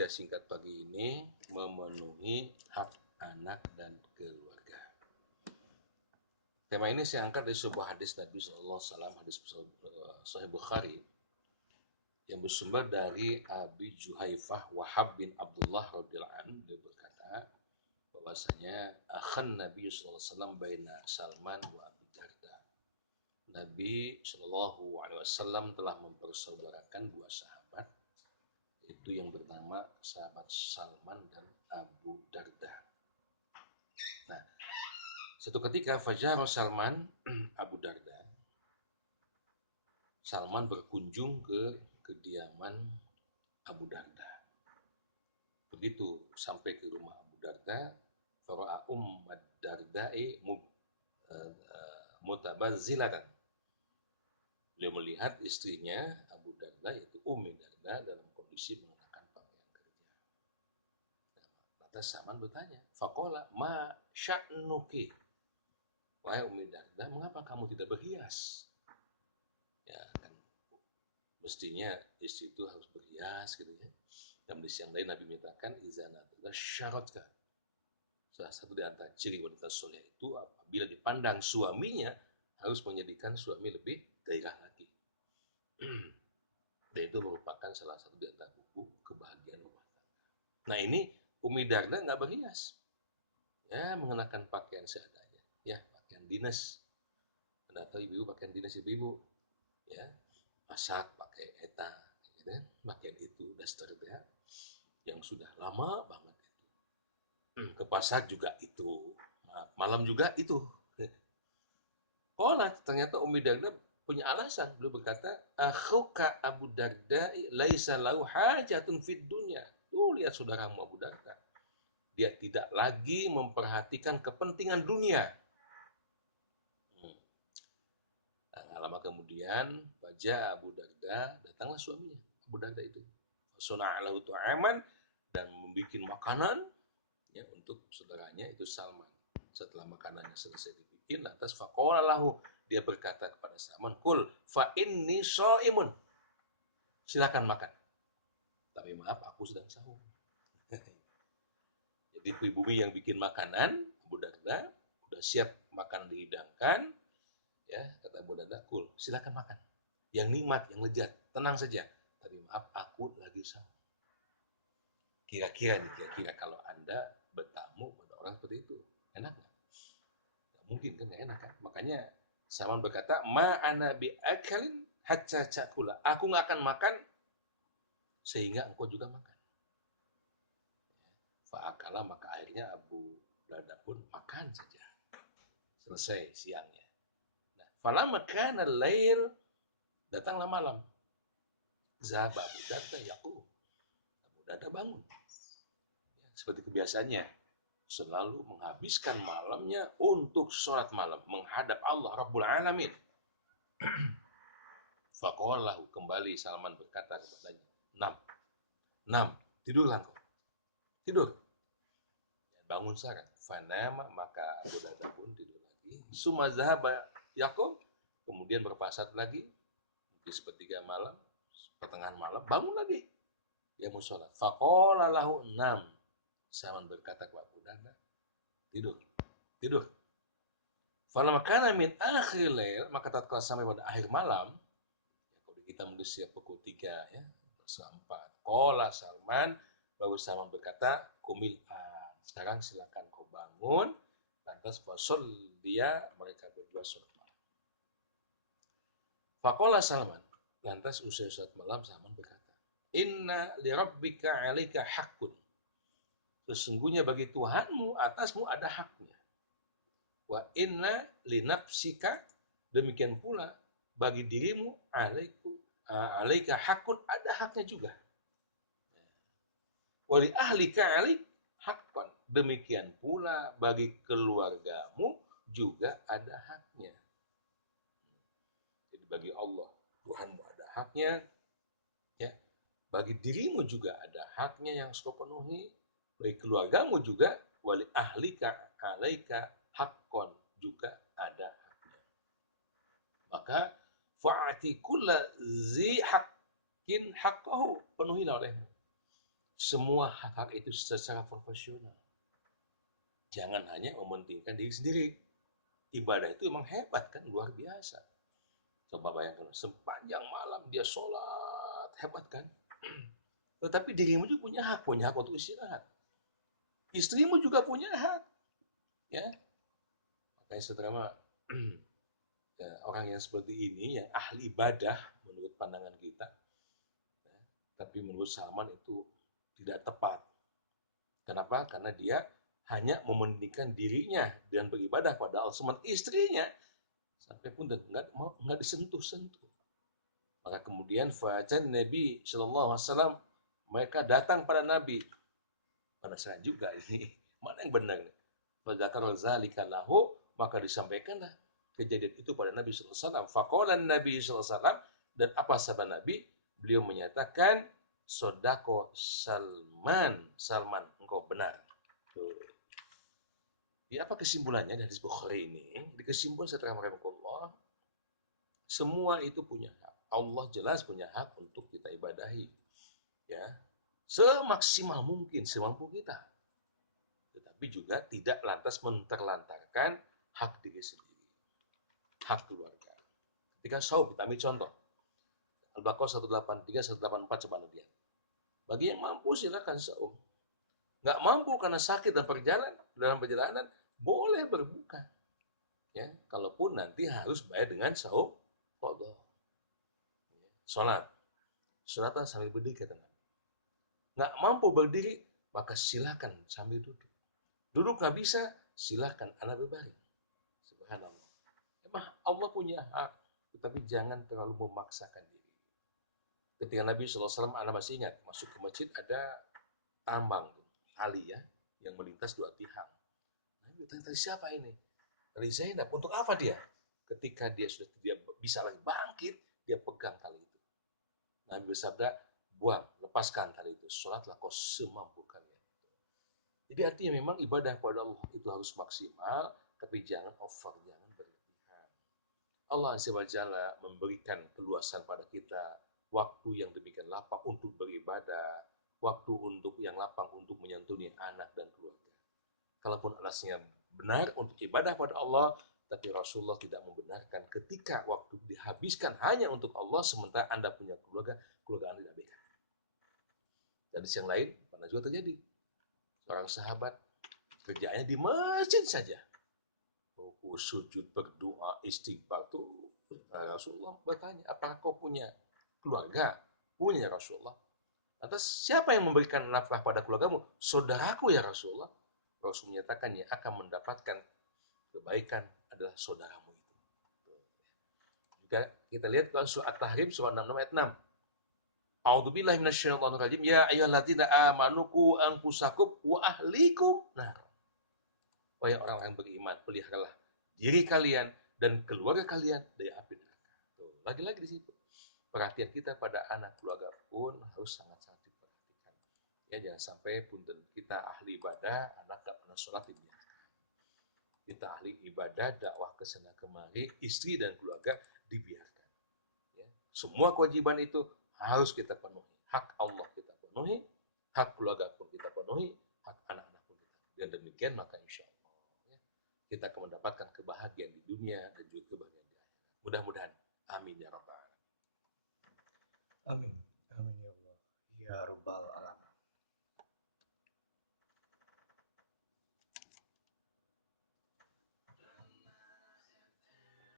kuliah singkat pagi ini memenuhi hak anak dan keluarga. Tema ini saya angkat dari sebuah hadis Nabi SAW, hadis Sahih Bukhari, yang bersumber dari Abi Juhaifah Wahab bin Abdullah radhiyallahu anhu. Dia berkata bahwasanya akhan Nabi SAW baina Salman wa Abi Darda. Nabi SAW telah mempersaudarakan dua sahabat, itu yang bernama sahabat Salman dan Abu Darda. Nah, suatu ketika Fajar Salman Abu Darda, Salman berkunjung ke kediaman Abu Darda. Begitu sampai ke rumah Abu Darda, fara'a Ummad Darda'i mutabazzilatan. Beliau melihat istrinya Abu Darda, yaitu Ummi Darda, dalam kondisi mengenakan pakaian kerja. Lantas Salman bertanya, faqala ma sya'nuki, wahai Ummi Darda, mengapa kamu tidak berhias? Ya kan, mestinya istri itu harus berhias gitu ya. Dan di siang lain Nabi menyatakan izanat syaratka. Salah satu di antara ciri wanita soleh itu apabila dipandang suaminya harus menjadikan suami lebih gairah lagi. Dan itu merupakan salah satu di antara buku kebahagiaan rumah tangga. Nah ini Umi Darda nggak berhias, ya mengenakan pakaian seadanya, ya pakaian dinas. Anda tahu ibu-ibu pakaian dinas ibu-ibu, ya masak pakai eta, gitu kan? Pakaian itu daster ya, yang sudah lama banget itu. Ke pasar juga itu, malam juga itu. Oh lah, ternyata Umi Darda punya alasan. Beliau berkata, akhuka Abu Darda laisa lahu hajatun fid dunya. Tuh lihat saudaramu Abu Darda. Dia tidak lagi memperhatikan kepentingan dunia. Nah, lama kemudian, wajah Abu Darda, datanglah suaminya, Abu Darda itu. Suna'alahu tu'aman, dan membuat makanan ya, untuk saudaranya itu Salman. Setelah makanannya selesai dibikin, lantas faqala lahu, dia berkata kepada Salman, kul fa inni shaimun, silakan makan, tapi maaf aku sedang sahur. Jadi pribumi yang bikin makanan Abu Darda udah siap makan dihidangkan, ya kata Abu Darda, kul silakan makan, yang nikmat, yang lezat, tenang saja, tapi maaf aku lagi sahur. Kira-kira kalau Anda bertamu pada orang seperti itu, enak nggak? Nggak mungkin kan, nggak enak kan? Makanya Salman berkata, ma ana bi akalin hatta cakula. Aku nggak akan makan sehingga engkau juga makan. Fa'akala, maka akhirnya Abu Darda pun makan saja. Selesai siangnya. Nah, falamma kana al-lail, datanglah malam. Zahaba Abu Darda yaqum. Abu Darda bangun. Seperti kebiasaannya, selalu menghabiskan malamnya untuk sholat malam, menghadap Allah Rabbul Alamin. Faqalahu, kembali Salman berkata kepadanya, nam, tidurlah kau, tidur. Bangun sekarang. Fanama, maka Abu Darda pun tidur lagi. Summa zahaba Yaqub, kemudian berpasat lagi, di sepertiga malam, pertengahan malam, bangun lagi. Dia mau sholat. Faqala lahu nam. Salman berkata kepada Abu Darda, tidur. Falamma kana min akhir lail, maka tatkala sampai pada akhir malam, ya, kalau kita manusia pukul 3 ya, 4. Qala Salman, lalu Salman berkata, kumil sekarang silakan kau bangun, lantas fasol dia, mereka berdua sholat malam. Faqala Salman, lantas usai sholat malam Salman berkata, inna li rabbika 'alaika haqqun. Sesungguhnya bagi Tuhanmu atasmu ada haknya. Wa inna li nafsika, demikian pula bagi dirimu alaika hakun, ada haknya juga. Wa li ahlika alik hakun, demikian pula bagi keluargamu juga ada haknya. Jadi bagi Allah, Tuhanmu ada haknya, ya. Bagi dirimu juga ada haknya yang harus kau penuhi. Bagi keluargamu juga, wali ahlika alaika hakon, juga ada haknya. Maka fa'ati kulla zi haqqin haqqahu, penuhilah olehmu semua hak-hak itu secara profesional. Jangan hanya mementingkan diri sendiri. Ibadah itu emang hebat kan, luar biasa. Coba bayangkan, sepanjang malam dia sholat, hebat kan? Tetapi dirimu juga punya hak untuk istirahat. Istrimu juga punya hak, ya. Makanya saudara, ya, orang yang seperti ini, yang ahli ibadah menurut pandangan kita, ya, tapi menurut Salman itu tidak tepat. Kenapa? Karena dia hanya mementingkan dirinya dan beribadah pada Allah. Sementara istrinya sampai pun nggak disentuh-sentuh. Maka kemudian fajan Nabi Shallallahu Alaihi Wasallam, mereka datang pada Nabi. Penasaran juga ini, mana yang benar nih? Fadzakar zalika lahu, maka disampaikanlah kejadian itu pada Nabi Shallallahu Alaihi Wasallam. Faqalan Nabi Shallallahu Alaihi Wasallam, dan apa sabda Nabi? Beliau menyatakan, sodako Salman, engkau benar. Tuh. Di apa kesimpulannya dari Bukhari ini? Di kesimpulan setelah rahimahullah, semua itu punya hak. Allah jelas punya hak untuk kita ibadahi. Ya, semaksimal mungkin, semampu kita. Tetapi juga tidak lantas menterlantarkan hak diri sendiri, hak keluarga. Ketika saum, kita ambil contoh. Al-Baqarah 183, 184, coba lihat. Bagi yang mampu silakan saum. Nggak mampu karena sakit dan dalam perjalanan, boleh berbuka. Ya, kalaupun nanti harus bayar dengan saum qadha. Sholat sambil berdiri, kata Nabi. Nggak mampu berdiri, maka silakan sambil duduk. Duduk nggak bisa, silakan anak berbaring. Subhanallah. Emang Allah punya hak, tetapi jangan terlalu memaksakan diri. Ketika Nabi SAW, anak masih ingat, masuk ke masjid ada tambang, tali ya, yang melintas dua tiang. Nabi bertanya, tali siapa ini? Tali Zainab. Untuk apa dia? Ketika dia sudah tidak bisa lagi bangkit, dia pegang tali itu. Nabi bersabda, buang, lepaskan tali itu. Sholatlah kau semampu kalian. Jadi artinya memang ibadah pada Allah itu harus maksimal, tapi jangan over, jangan berlebihan. Allah Azza wa Jalla memberikan keluasan pada kita, waktu yang demikian lapang untuk beribadah, waktu untuk yang lapang untuk menyantuni anak dan keluarga. Kalaupun alasnya benar untuk ibadah pada Allah, tapi Rasulullah tidak membenarkan ketika waktu dihabiskan hanya untuk Allah, sementara Anda punya keluarga Anda tidak baik. Dan di yang lain, pernah juga terjadi. Seorang sahabat, kerjaannya di masjid saja. Ruku, sujud, berdoa, istighfar tuh. Rasulullah bertanya, apakah kau punya keluarga? Punya, Rasulullah. Lantas siapa yang memberikan nafkah pada keluargamu? Saudaraku, ya Rasulullah. Rasul menyatakan yang akan mendapatkan kebaikan adalah saudaramu itu. Juga kita lihat dalam surah At-Tahrim surah 66 ayat 6. A'udzubillahi minasyaitonirrajim. Ya ayyuhalladzina amanu qu anfusakum wa ahlikum nar. Wahai orang-orang yang beriman, peliharalah diri kalian dan keluarga kalian dari api neraka. Lagi-lagi di situ. Perhatian kita pada anak keluarga pun harus sangat-sangat diperhatikan. Ya, jangan sampai punten kita ahli ibadah, anak gak pernah sholat dibiarkan. Kita ahli ibadah, dakwah kesana kemari, istri dan keluarga dibiarkan. Ya. Semua kewajiban itu harus kita penuhi. Hak Allah kita penuhi, hak keluarga pun kita penuhi, hak anak-anak pun kita penuhi. Dan demikian maka insya Allah ya, kita akan mendapatkan kebahagiaan di dunia dan juga kebahagiaan di akhirat. Mudah-mudahan. Amin ya rabbal alamin. Amin. Amin ya Allah. Ya Rabbal